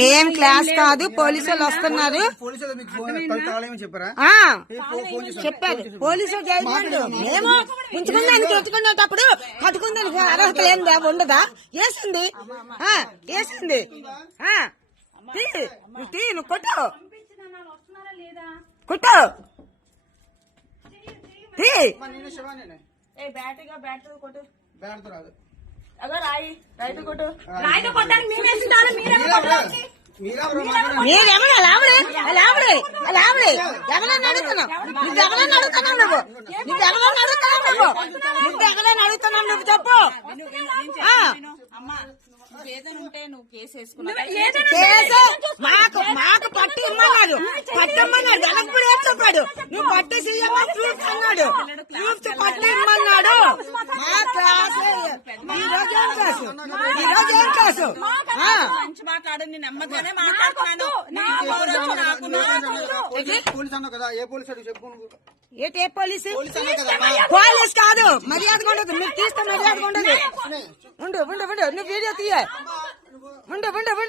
మేం క్లాస్ కాదు, పోలీసు వాళ్ళు వస్తున్నారు. చెప్పారు పోలీసు జడ్జిమెంట్. మేము ఉంచుకున్నానికి ఎత్తుకునేటప్పుడు కట్టుకుందానికి అర్హత ఏందా ఉండదా? వేసింది వేసింది. నువ్వు కొట్టు కొట్టు మీరేమన్నా లాభడే లాభడే లాభడే ఎవరన్నా అడుగుతున్నావు? నువ్వు ఎవరన్నా అడుగుతున్నావు? నువ్వు ఎవరన్నా అడుగుతున్నావు? నువ్వు ఎవరన్నా అడుగుతున్నావు? నువ్వు చెప్పు. మాకు పట్టు ఇమ్మన్నాడు, పట్టమ్మన్నాడు. వెనక్కి కూడా ఏం చెప్పాడు? నువ్వు పట్టు చెయ్యమ్మా ప్రూఫ్స్ అన్నాడు. ప్రూఫ్స్ పట్టు ఇమ్మన్నాడు. మా క్లాస్ ఈ రోజు ఏం క్లాసు? ఈ రోజు ఏం క్లాసు? మంచి మాట్లాడు. నేను నమ్మకనే మాట్లాడుతున్నాను. ఏ పోలీసు? పోలీస్ కాదు, మర్యాదగా ఉండదు. మీరు తీస్తే మర్యాదగా ఉండదు. ఉండు ఉండు ఉండు, నువ్వు వీడియో తీయ. ఉండు ఉండు ఉండు.